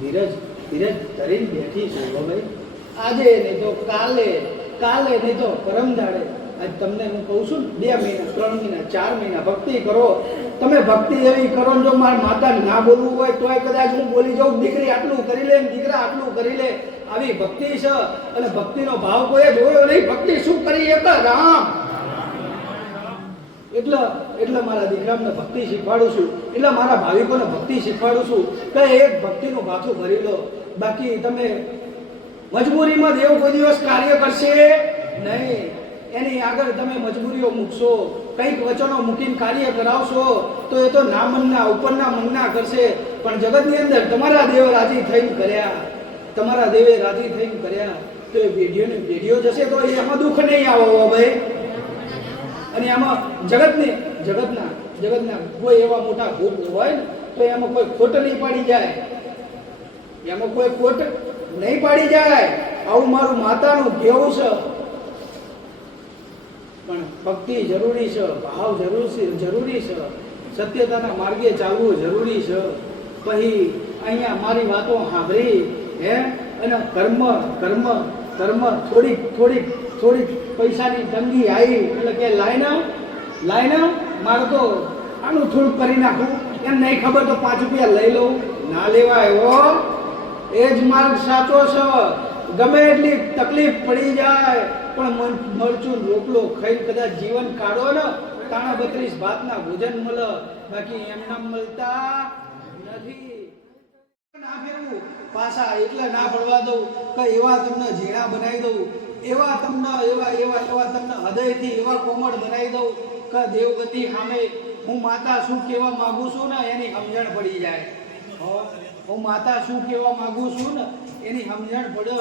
ધીરજ ધીરજ કરીને બેઠી છું ભાઈ. આજે નહીં તો કાલે કાલે નહીં તો પરમ દાડે, આજ તમને હું કહું છું બે મહિના, ત્રણ મહિના, ચાર મહિના ભક્તિ કરો. તમે ભક્તિ એવી કરો જો મારા માતાને ના બોલવું હોય, તોય કદાચ હું બોલી જાઉં, દીકરી આટલું કરી લે દીકરા આટલું કરી લે. આવી ભક્તિ છે, અને ભક્તિનો ભાવ કોઈ જોયો નહીં. ભક્તિ શું કરી? એક રામ. એટલે એટલે મારા દીકરાને ભક્તિ શીખવાડું છું. એટલે મારા ભાવિકોને ભક્તિ શીખવાડું છું. કે એક ભક્તિનું ભાથું ભરી લો. બાકી તમે મજબૂરીમાં દેવ કોઈ દિવસ કાર્ય કરશે? નહીં. એની આગળ તમે મજબૂરીઓ મૂકશો. કંઈક વચનો મૂકીને કાર્ય કરાવશો, તો એ તો ના મનના, ઉપરના મનના કરશે. પણ જગતની અંદર તમારા દેવ રાજી થઈને કર્યા. તમારા દેવે રાજી થઈને કર્યા. તો એ પેઢીઓને વેડિયો જશે તો એમાં દુઃખ નહીં આવો ભાઈ. અને આમાં જગતને, જગતના જગતના કોઈ એવા મોટા ભૂત હોય ને, તો એમાં કોઈ ખોટ નહીં પાડી જાય. એમાં કોઈ ખોટ નહીં પાડી જાય. આવું મારું માતાનું કેવું છે? પણ ભક્તિ જરૂરી છે, ભાવ જરૂર જરૂરી છે. સત્યતાના માર્ગે ચાલવું જરૂરી છે. પછી અહીંયા મારી વાતો સાંભળી, હે? અને કર્મ કર્મ કર્મ થોડીક થોડીક થોડીક પૈસાની તંગી આવી. એટલે કે લાઈના લાઈન મારે તો આનું થોડું કરી નાખું. એમ નહીં ખબર તો પાંચ રૂપિયા લઈ લઉં. ના લેવાય હો. એ જ માર્ગ સાચો છે. ગમે એટલી તકલીફ પડી જાય, પણ મન મરચું રોટલો ખાઈ કદાચ જીવન કાઢો ને, તાણા બત્રીસ ભાતના ભોજન મળે. બાકી એમના મળતા નથી. ના ફેરવું. પાછા એટલે ના પડવા દઉં કે એવા તમને ઝીણા બનાવી દઉં, એવા તમને એવા એવા એવા તમને હૃદયથી એવા કોમળ બનાવી દઉં. કે દેવગતિ સામે હું માતા શું કહેવા માગું છું ને એની સમજણ પડી જાય. હું? માતા શું કહેવા માગું છું ને એની સમજણ પડે.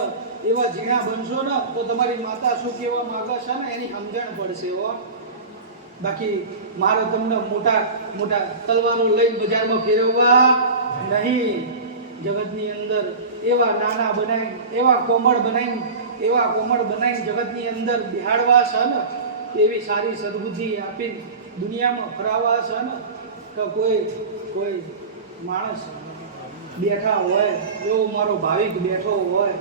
એવા ઝીણા બનશો ને તો તમારી માતા શું કહેવા માગે છે ને એની સમજણ પડશે, હો? બાકી મારે તમને મોટા મોટા તલવારો લઈને બજારમાં ફેરવવા નહીં. જગતની અંદર એવા નાના બનાવી એવા કોમળ બનાવીને એવા કોમળ બનાવીને જગતની અંદર બિહાડવા છે ને એવી સારી સદબુદ્ધિ આપીને દુનિયામાં ફરાવા છે ને કે કોઈ કોઈ માણસ બેઠા હોય, એવો મારો ભાવિક બેઠો હોય,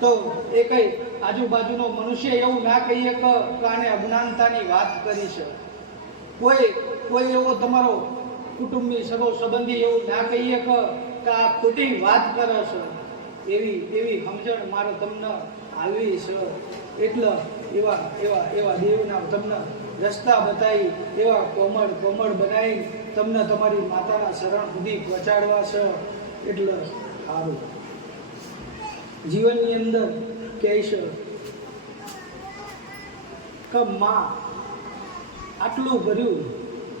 તો એ કંઈ આજુબાજુનો મનુષ્ય એવું ના કહીએ કે કાને અજ્ઞાનતાની વાત કરી છે. કોઈ કોઈ એવો તમારો કુટુંબી સગો સંબંધી એવું ના કહીએ કે આ ખોટી વાત કરે છે. એવી એવી સમજણ મારે તમને હાલવી છે. એટલે એવા એવા એવા દેવના તમને રસ્તા બતાવી, એવા કોમળ કોમળ બનાવી તમને તમારી માતાના શરણ સુધી પહોંચાડવા છે. એટલે સારું. જીવનની અંદર કહે છે કે માં, આટલું ભર્યું,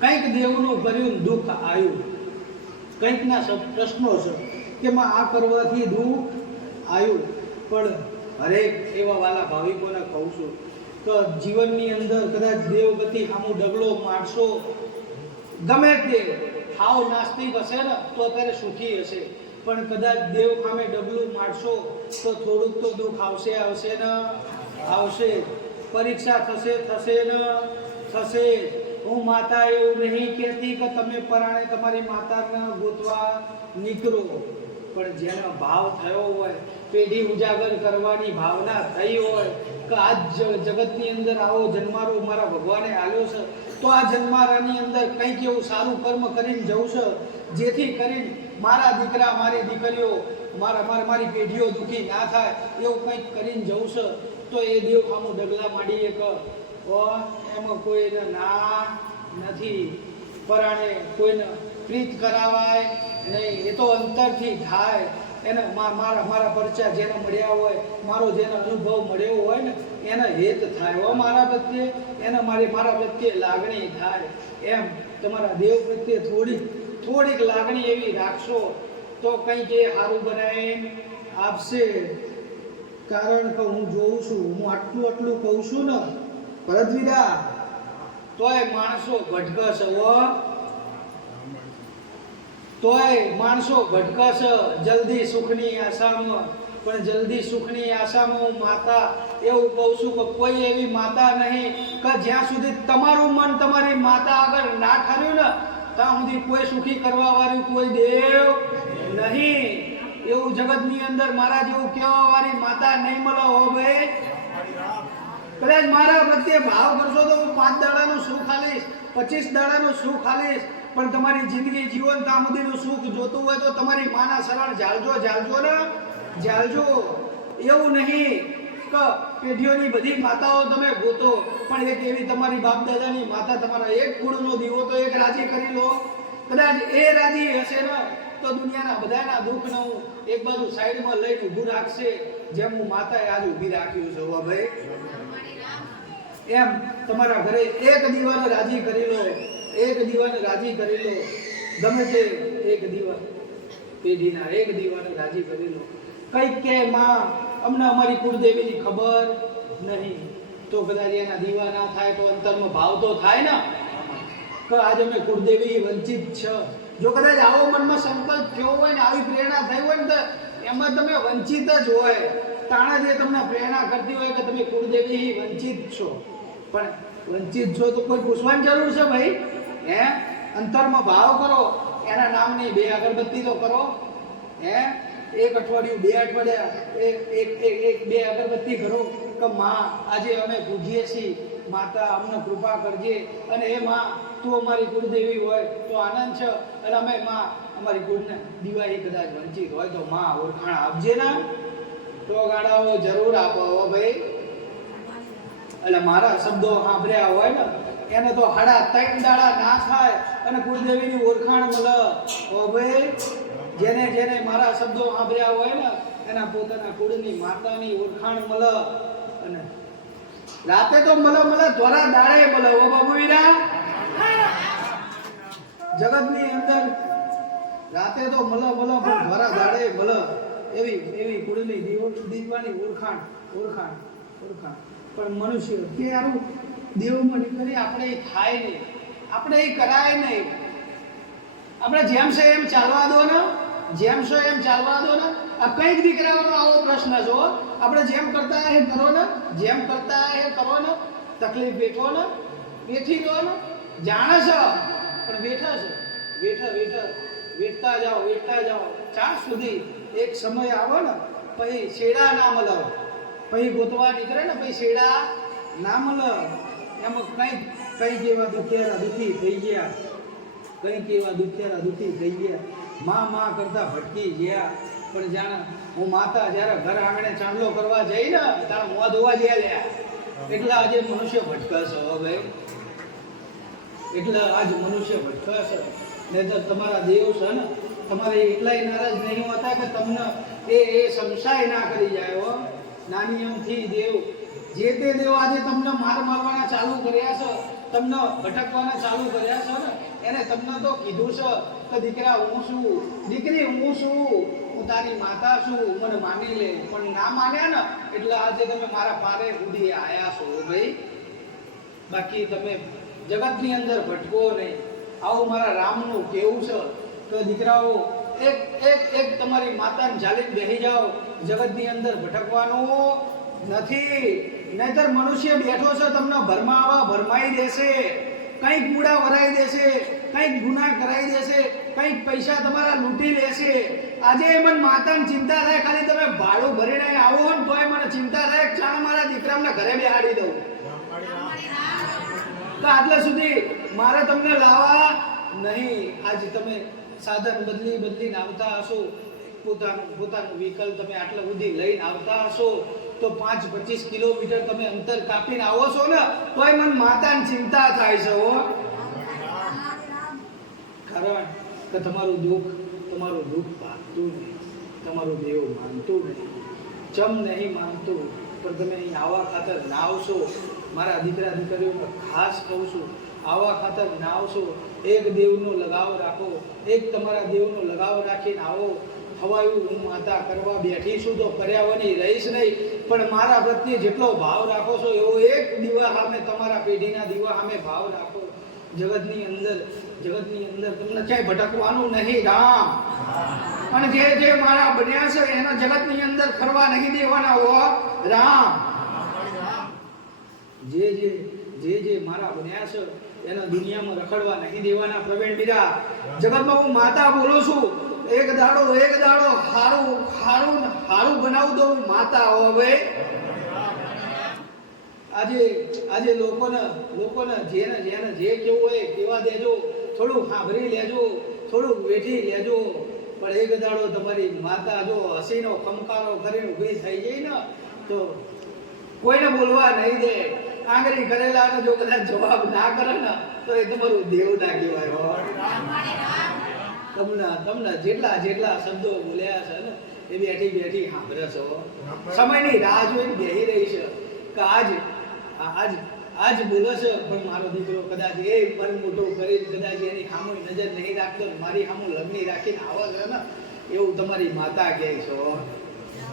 કંઈક દેવનું ભર્યું દુઃખ આવ્યું. કંઈકના પ્રશ્નો છે કે માં આ કરવાથી દુઃખ આવ્યું. પણ હરેક એવા વાલા ભાવિકોને કહું છું તો જીવનની અંદર કદાચ દેવગતિ સામું ડગલો મારશો, ગમે તે હાવ નાસ્તિક હશે ને, તો અત્યારે સુખી હશે. પણ કદાચ દેવ સામે ડગલું મારશો, તો થોડુંક તો દુઃખ આવશે આવશે ને, આવશે. પરીક્ષા થશે થશે ને, થશે. હું માતા એવું નહીં કહેતી કે તમે પરાણે તમારી માતાને ગોતવા નીકળો. પણ જેનો ભાવ થયો હોય, પેઢી ઉજાગર કરવાની ભાવના થઈ હોય, કે આ જગતની અંદર આવો જન્મારો મારા ભગવાને આવ્યો છે, તો આ જન્મારાની અંદર કંઈક એવું સારું કર્મ કરીને જવું છે, જેથી કરીને મારા દીકરા, મારી દીકરીઓ, મારા મારા, મારી પેઢીઓ દુઃખી ના થાય, એવું કંઈક કરીને જવું છે, તો એ દેવ આમો ડગલા માંડીએ એક એમાં કોઈને ના નથી, પરાણે કોઈને પ્રીત કરાવાય નહીં, એ તો અંતરથી થાય. એને મારા મારા પરચા જેને મળ્યા હોય, મારો જેનો અનુભવ મળ્યો હોય ને, એને હેત થાય. હો, મારા પ્રત્યે, એને મારી, મારા પ્રત્યે લાગણી થાય. એમ તમારા દેવ પ્રત્યે થોડીક થોડીક લાગણી એવી રાખશો, તો કંઈક એ સારું બનાવીને આપશે. કારણ કે હું જોઉં છું, હું આટલું આટલું કહું છું ને, ભરતવીરા, તોય માણસો ભટકશે હો. તોય માણસો ભટકશ જલ્દી સુખની આશામાં. પણ જલ્દી સુખની આશામાં હું માતા એવું કહું છું કે કોઈ એવી માતા નહીં કે જ્યાં સુધી તમારું મન તમારી માતા આગળ ના ઠર્યું ને, ત્યાં સુધી કોઈ સુખી કરવા વાળું કોઈ દેવ નહીં. એવું જગતની અંદર મારા જેવું કહેવા વાળી માતા નહીં મળે હો ભાઈ. કદાચ મારા પ્રત્યે ભાવ કરશો તો હું પાંચ દાડાનું સુખ આલીશ પચીસ દાડાનું સુખ આલીશ પણ તમારી જિંદગી જીવન ત્યાં સુખ જોતું હોય તો તમારી માના શરણ જાળજો જાળજો ને. જાળજો એવું નહીં કે, પેઢીઓની બધી માતાઓ તમે ગોતો. પણ એક એવી તમારી બાપ દાદાની માતા તમારા એક કુળનો દીવો તો એક રાજી કરી લો. કદાચ એ રાજી હશે ને, તો દુનિયાના બધાના દુઃખને હું એક બાજુ સાઈડમાં લઈને ઊભું રાખશે, જેમ હું માતાએ આજ ઊભી રાખ્યું છે ભાઈ. એમ તમારા ઘરે એક દીવાનો રાજી કરી લો. એક દીવાને રાજી કરી લો ગમે તે એક દીવા, પેઢીના એક દીવાને રાજી કરી લો કંઈક કે માં અમને અમારી કુળદેવીની ખબર નહીં. તો કદાચ એના દીવા ના થાય તો અંતરમાં ભાવ તો થાય ને? કે આજે અમે કુળદેવી વંચિત છે. જો કદાચ આવો મનમાં સંકલ્પ થયો હોય ને, આવી પ્રેરણા થઈ હોય ને, તો એમાં તમે વંચિત જ હોય. તાણા જે તમને પ્રેરણા કરતી હોય કે તમે કુળદેવી વંચિત છો. પણ વંચિત છો તો કોઈ પૂછવાની જરૂર છે ભાઈ? હે? અંતરમાં ભાવ કરો, એના નામની બે અગરબત્તી તો કરો. હે? એક અઠવાડિયું, બે અઠવાડિયા, એક એક એક એક, બે અગરબત્તી કરો કે માં, આજે અમે પૂજીએ છીએ. માતા, અમને કૃપા કરજે. અને એ માં, તું અમારી કુળદેવી હોય, તો આનંદ છે. અને અમે માં, અમારી કુળને દિવાળી કદાચ વંચિત હોય, તો માં ઓળખાણ આપજે ને. તો ગાડાઓ જરૂર આપો ભાઈ. એટલે મારા શબ્દો સાંભળ્યા હોય ને એને તો હાડા ત્રણ દાડા ના થાય અને કુળદેવીની ઓળખાણ મળે ભાઈ, જેને જેને મારા શબ્દો સાંભળ્યા હોય ને, એના પોતાના કુળની માતાની ઓળખાણ મળે અને રાતે તો મળે મળે ધોરા દાડે મળે ઓ બાબુ વીરા. જગતની અંદર રાતે તો મળે મળે પણ ધોરા દાડે મળે એવી એવી કુળની દીવો દીવાની ઓળખાણ ઓળખાણ ઓળખાણ. પણ મનુષ્ય કે આનું દેવમાં નીકળી આપણે એ થાય નહીં. આપણે એ કરાય નહીં. આપણે જેમ છે એમ ચાલવા દો ને, જેમ છો એમ ચાલવા દો ને. આ કંઈક દીકરાઓનો આવો પ્રશ્ન જો આપણે જેમ કરતા એ કરો ને, જેમ કરતા એ કરો ને. તકલીફ બેઠો ને બેઠી દો ને. જાણે છે, પણ બેઠા છે. બેઠા બેઠા વેઠતા જાઓ વેઠતા જાઓ. ચાર સુધી એક સમય આવે ને, પછી શેડા ના મળે પછી ગોતવા નીકળે ને, પછી શેડા ના મળે એમાં કંઈક કંઈક એવા દુખિયારા દુઃખી થઈ ગયા. કંઈક એવા દુખિયારા દુઃખી થઈ ગયા. માં માં કરતા ભટકી ગયા. પણ જાણે હું માતા જ્યારે ઘર આંગણે ચાંદલો કરવા જઈ ને તારા મોં ધોવા જ્યાં લ્યા એટલે આજે મનુષ્ય ભટકાશે હો ભાઈ. એટલે આજ મનુષ્ય ભટકાશે. નહીં તો તમારા દેવ છે ને, તમારે એટલાય નારાજ નહીં હોતા કે તમને એ એ સંશય ના કરી જાય હો. નાની એમથી દેવ જે તે દેવો આજે તમને માર મારવાના ચાલુ કર્યા છે, તમને ભટકવાના ચાલુ કર્યા છે ને, એને તમને તો કીધું છે કે દીકરા, હું છું, દીકરી, હું છું, હું તારી માતા છું, મને માની લે, પણ ના માન્યા ને, એટલે આજે તમે મારા પારે સુધી આયા છો ભાઈ. બાકી તમે જગતની અંદર ભટકો નહીં. આવું મારા રામનું કેવું છે કે દીકરાઓ, એક એક એક તમારી માતાને જાલી બેસી જાઓ, જગતની અંદર ભટકવાનું નથી. નહીતર મનુષ્ય બેઠો છે, તમને ભરમાવા ભરમાઈ દેશે, કંઈક કૂડા વરાઈ દેશે, કંઈક ગુના કરાઈ દેશે, કંઈક પૈસા તમારા લૂંટી લેશે. આજે મને માતાને ચિંતા થાય, ખાલી તમે ભાડું ભરીને આવો ને તોય મને ચિંતા થાય ચા મારા દીકરાને ઘરે બેહાડી દઉં. તો આટલા સુધી મારે તમને લાવવા નહીં. આજે તમે સાધન બદલી બદલીને આવતા હશો. પોતાનું પોતાનું વ્હીકલ તમે આટલા સુધી લઈને આવતા હશો. તો પાંચ પચીસ કિલોમીટર તમે અંતર કાપીને આવો છો ને, તોય મને માતાની ચિંતા થાય છે કારણ કે તમારું દુઃખ તમારું દુઃખ પામતું નહીં. તમારું દેવ માનતું નહીં. ચમ નહીં માનતું, પણ તમે અહીં આવા ખાતર ના આવશો મારા દીકરા દીકરીઓને ખાસ કહું છું આવા ખાતર ના આવશો એક દેવનો લગાવ રાખો. એક તમારા દેવનો લગાવ રાખીને આવો. હવાયું હું માતા કરવા બેઠી છું તો પર્યાવરણની રહીશ નહીં. પણ મારા પ્રત્યે જેટલો ભાવ રાખો છો, એવો એક દીવા સામે તમારા પેઢીના દીવા સામે ભાવ રાખો. જગતની અંદર જગતની અંદર તમને ક્યાંય ભટકવાનું નહીં, રામ. અને જે જે મારા બન્યા છે, એના જગતની અંદર ફરવા નહીં દેવાના હો રામ. જે જે જે જે મારા બન્યા છે, એના દુનિયામાં રખડવા નહીં દેવાના પ્રવીણ બીરા. જગતમાં હું માતા બોલું છું. એક દાડો એક દાડો હારું હારું હારું બનાવું દઉં માતા હવે. આજે આજે લોકોને લોકોને જેને જેને જે કેવું હોય કેવા દેજો. થોડું સાંભળી લેજો, થોડું વેઠી લેજો. પણ એક દાડો તમારી માતા જો હસીનો કમકારો કરીને ઊભી થઈ જાય ને, તો કોઈને બોલવા નહીં દે. આંગળી કરેલાનો જો કદાચ જવાબ ના કરે ને, તો એ તમારું દેવ ના કહેવાય તમને તમને જેટલા જેટલા શબ્દો બોલ્યા છે ને એ બેઠી બેઠી સાંભળે છો સમયની રાહ જોઈને બેહી રહી છે કે આજ આજ આજ બોલે છે પણ મારો દીકરો કદાચ એ મન મોટો કરી કદાચ એની સામો નજર નહીં રાખતો મારી સામો લગ્ન રાખીને આવે છે ને એવું તમારી માતા કહે છે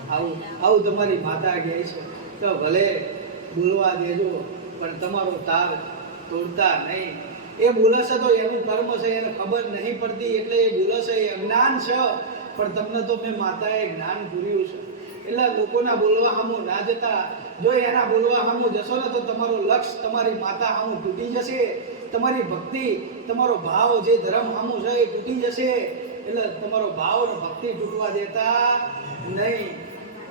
આવું આવું તમારી માતા કહે છે. તો ભલે બોલવા દેજો પણ તમારો તાર તોડતા નહીં. એ બોલશે તો એનું કર્મ છે, એને ખબર નહીં પડતી, એટલે એ બોલશે એ અજ્ઞાન છે. પણ તમને તો મેં માતાએ જ્ઞાન પૂર્યું છે. એટલે લોકોના બોલવા સામું ના જતા. જો એના બોલવા સામું જશો ને તો તમારો લક્ષ્ય તમારી માતા સામું તૂટી જશે. તમારી ભક્તિ, તમારો ભાવ જે ધર્મ સામું છે, એ તૂટી જશે. એટલે તમારો ભાવ ને ભક્તિ તૂટવા દેતા નહીં.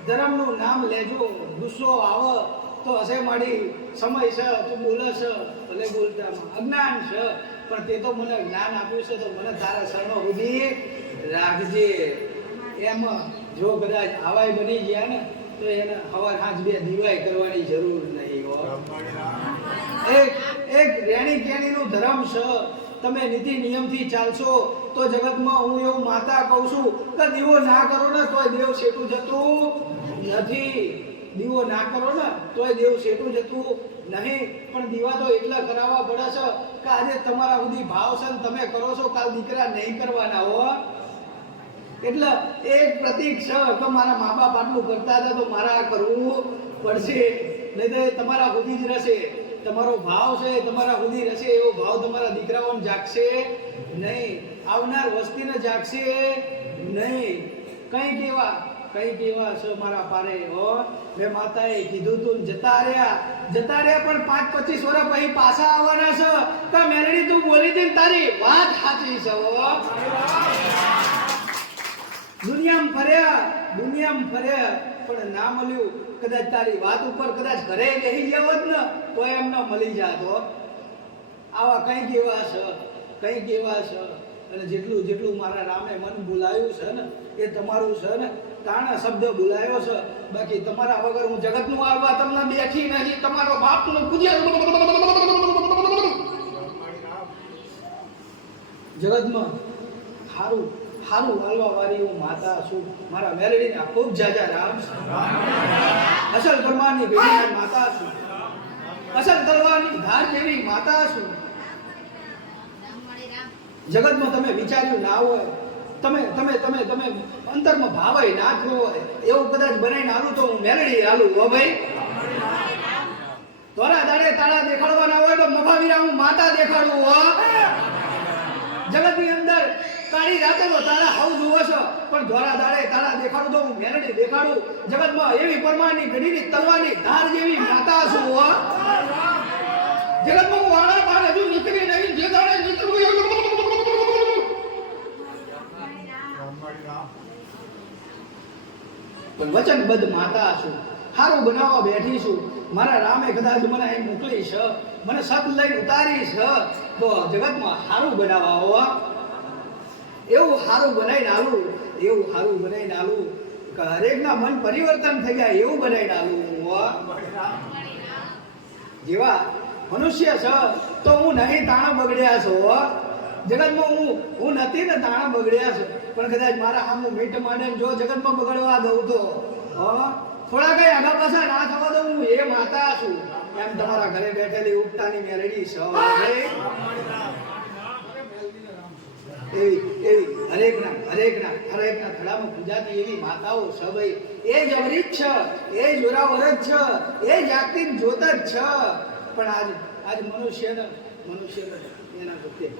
ધર્મનું નામ લેજો, ગુસ્સો આવે. તો હશે મળી સમય છે, તું બોલે છે, ભલે બોલતા અજ્ઞાન છે, પણ તે તો મને જ્ઞાન આપ્યું છે, તો મને તારા શરણો સુધી રાખજે. એમ જો કદાચ આવાય બની ગયા ને, તો એને હવાર હાથ બે દિવાય કરવાની જરૂર નહીં એક એક રેણી કેણીનું ધર્મ છે, તમે નીતિ નિયમથી ચાલશો, તો જગતમાં હું એવું માતા કહું છું કે દીવો ના કરો ને તો દેવ શેઠું જતું નથી. દીવો ના કરો ને, તોય દેવું શેઠું જતું નહીં. પણ દીવા તો એટલા કરાવવા પડે છે કે આજે તમારા સુધી ભાવ છે ને તમે કરો છો, કાલ દીકરા નહીં કરવાના હો. એટલે એક પ્રતિક છે કે મારા મા બાપ આટલું કરતા હતા તો મારા આ કરવું પડશે. નહીં તો તમારા સુધી જ રહેશે. તમારો ભાવ છે તમારા સુધી રહેશે, એવો ભાવ તમારા દીકરાઓને જાગશે નહીં. આવનાર વસ્તીને જાગશે નહીં. કંઈક કેવા કઈ કેવા છો મારા પારે? હો, મેં માતાએ કીધું તું જતા રહ્યા. જતા રહ્યા પણ પાંચ પચીસ વર્ષ પછી પાછા આવવાના છો. તો મેલડી, તું બોલી દે તારી વાત સાચી છે દુનિયામાં ફર્યા દુનિયામાં ફર્યા, પણ ના મળ્યું. કદાચ તારી વાત ઉપર કદાચ ઘરે બેસી ગયા હોત ને, તો એમ ન મળી જાત આવા કંઈક એવા છે? કંઈક એવા છે? અને જેટલું જેટલું મારા રામે મન ભૂલાયું છે ને, એ તમારું છે ને, તાણા શબ્દ બોલાયો છે. બાકી તમારા વગર હું જગતનું આવવા તમને બેઠી નહીં, તમારો બાપનું પૂજ્ય જગતમાં સારું સારું હાલવા વાળી હું માતા છું. મારા મેલડીના ખૂબ જાજા રામ. અસલ પરમાની માતા છું. અસલ કરવાની ધાર જેવી માતા છું. જગતમાં તમે વિચાર્યું ના હોય, તમે તમે તમે તમે અંતરમાં ભાવાય ના હોય, એવું કદાચ બનાવીને હાલું તો હું મેળડી હાલું, હો ભાઈ? તોરા દાડે તાળા દેખાડવાના હોય તો મફાવીરા હું માતા દેખાડું, હો? જગતની અંદર કાળી રાતે તો તારા હાવ જુઓ છો, પણ ધોરા દાડે તારા દેખાડું તો હું મેરડી દેખાડું. જગતમાં એવી પરમાની ઘડીની તલવાની ધાર જેવી માતા છું, હો? જગતમાં હું વાળા બહાર હજુ નીકળી નહીં જે દાડે નીકળું એવું પણ વચનબદ્ધ માતા છું. સારું બનાવવા બેઠી છું. મારા રામે કદાચ મને અહીં મોકલી છે. મને સત લઈને ઉતારી છે. તો જગતમાં સારું બનાવવા હો. એવું સારું બનાવીને આલું, એવું સારું બનાવીને આલું. હરેકના મન પરિવર્તન થઈ જાય એવું બનાવીને આલું જેવા મનુષ્ય છે, તો હું નહીં તાણા બગડ્યા છો. જગતમાં હું હું નથી ને, તાણા બગડ્યા છે. પણ કદાચ મારા આમ મીઠ માને જો જગતમાં બગડવા દઉં તો. થોડા કઈ આગા પાછા ના થવા દઉં, હું એ માતા છું. એમ તમારા ઘરે બેઠેલી ઉપતાની મેલડી છે એવી એવી એવી હરેકના હરેક ના થડામાં પૂજાતી એવી માતાઓ છે ભાઈ. એ જ અમૃત છે, એ જોરાવર જ છે, એ જાતિ જોત જ છે. પણ આજ આજ મનુષ્યને મનુષ્ય એના પ્રત્યે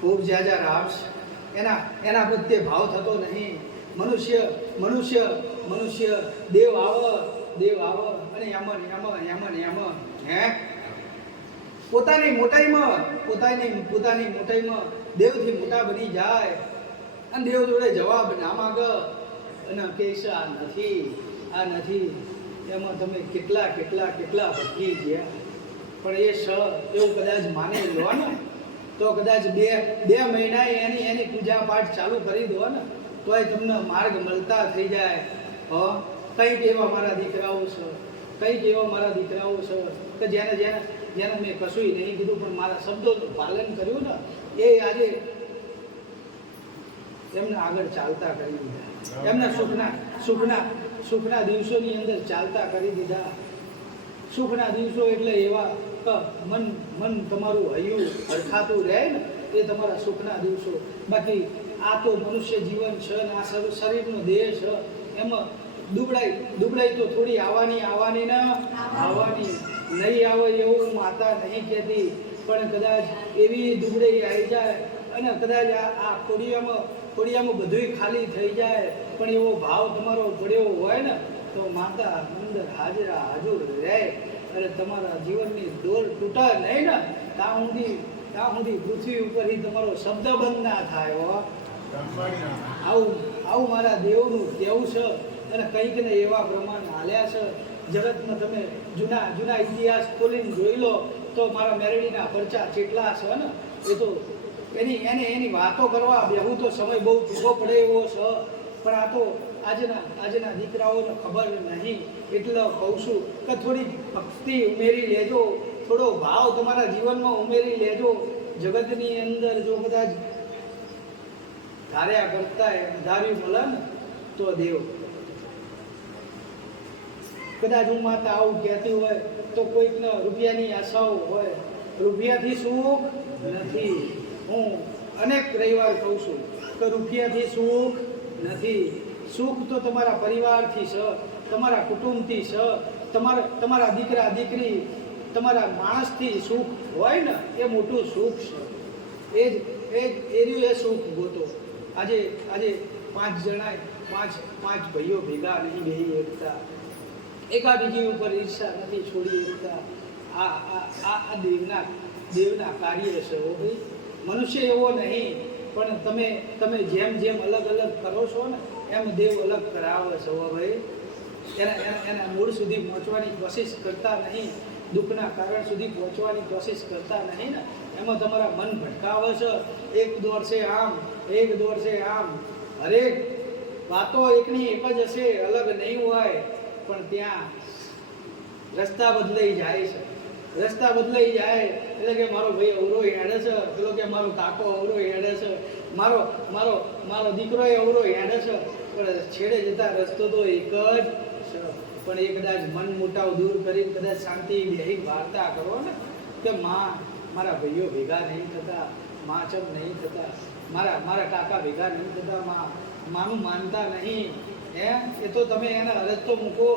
ખૂબ જાજા રાવશ એના એના પ્રત્યે ભાવ થતો નહીં. મનુષ્ય મનુષ્ય મનુષ્ય, દેવ આવ દેવ આવ. અને યમન યમન યમન યમન. હે? પોતાની મોટાઈમાં, પોતાની પોતાની મોટાઈમાં દેવથી મોટા બની જાય. અને દેવ જોડે જવાબ ના માગ. અને કહેશ આ નથી આ નથી. એમાં તમે કેટલા કેટલા કેટલા ભટકી ગયા? પણ એ સ, એવું કદાચ માની લો ને. તો કદાચ બે બે મહિના એની એની પૂજા પાઠ ચાલુ કરી દો ને. તોય તમને માર્ગ મળતા થઈ જાય. હ, કંઈક એવા મારા દીકરાઓ છે. કંઈક એવા મારા દીકરાઓ છે. કે જેને જેને જેને મેં કશું નહીં કીધું, પણ મારા શબ્દોનું પાલન કર્યું ને, એ આજે એમને આગળ ચાલતા કરી દીધા. એમના સુખના સુખના સુખના દિવસોની અંદર ચાલતા કરી દીધા. સુખના દિવસો એટલે એવા મન મન તમારું હૈયું હરખાતું રહે ને, એ તમારા સુખના દિવસો. બાકી આ તો મનુષ્ય જીવન છે ને, આ શર- શરીરનો દેહ છે. એમાં દુબળાઈ દુબળાઈ તો થોડી આવવાની આવવાની ને, આવવાની નહીં આવે એવું માતા નહીં કહેતી. પણ કદાચ એવી દુબળાઈ આવી જાય અને કદાચ આ આ ખોડિયામાં ખોડિયામાં બધુંય ખાલી થઈ જાય, પણ એવો ભાવ તમારો પડ્યો હોય ને, તો માતા અંદર હાજરા, હાજર રહે. અને તમારા જીવનની દોર તૂટા નહીં ને, ત્યાં સુધી ત્યાં સુધી પૃથ્વી ઉપરથી તમારો શબ્દ બંધ ના થાય હો. આવું આવું મારા દેવનું કહેવું છે અને કંઈક ને એવા પ્રમાણ હાલ્યા છે. જગતમાં તમે જૂના જૂના ઇતિહાસ ખોલીને જોઈ લો તો મારા મેરેડીના પરચા ચેટલા છે ને, એ તો એની, એને, એની વાતો કરવા બેહું તો સમય બહુ ટૂંકો પડે એવો છે. પણ આ તો આજના આજના દીકરાઓને ખબર નહીં. એટલે કહું છું કે થોડી ભક્તિ ઉમેરી લેજો. થોડો ભાવ તમારા જીવનમાં ઉમેરી લેજો. જગતની અંદર જો કદાચ ધાર્યા કરતા ધાર્યું મળે તો દેવ. કદાચ હું માતા આવું કહેતી હોય, તો કોઈકને રૂપિયાની આશાઓ હોય. રૂપિયાથી સુખ નથી. હું અનેક રવિવાર કહું છું કે રૂપિયાથી સુખ નથી. સુખ તો તમારા પરિવારથી છે, તમારા કુટુંબથી છે, તમારા તમારા દીકરા, દીકરી, તમારા માણસથી સુખ હોય ને, એ મોટું સુખ છે. એ જ એ જ એર્યું એ સુખ ગોતો. આજે આજે પાંચ જણા પાંચ પાંચ ભાઈઓ ભેગા નહીં બેહી એકતા. એકાબીજી ઉપર ઈર્ષા નથી છોડી એકતા. આ આ આ દેવના દેવના કાર્ય છે ઓ ભાઈ. મનુષ્ય એવો નહીં, પણ તમે તમે જેમ જેમ અલગ અલગ કરો છો ને એમ દેવ અલગ કરાવે છે ભાઈ. એના એના એના મૂળ સુધી પહોંચવાની કોશિશ કરતા નહીં. દુઃખના કારણ સુધી પહોંચવાની કોશિશ કરતા નહીં ને. એમાં તમારા મન ભટકાવે છે. એક દોર છે આમ, એક દોર છે આમ. હરેક વાતો એકની એક જ હશે, અલગ નહીં હોય. પણ ત્યાં રસ્તા બદલાઈ જાય છે. રસ્તા બદલાઈ જાય. એટલે કે મારો ભાઈ અવરો હેડે છે. પેલો કે મારો કાકો અવરો હેડે છે. મારો મારો મારો દીકરો અવરો હેડે છે, પણ છેડે જતા રસ્તો તો એક જ પણ એ કદાચ મન મોટાવ દૂર કરી કદાચ શાંતિ બેહી વાર્તા કરો ને, કે માં, મારા ભાઈઓ ભેગા નહીં થતા, માં ચમ નહીં થતા, મારા મારા કાકા ભેગા નહીં થતા, માં, માનું માનતા નહીં હે એ તો તમે એને અરજ તો મૂકો.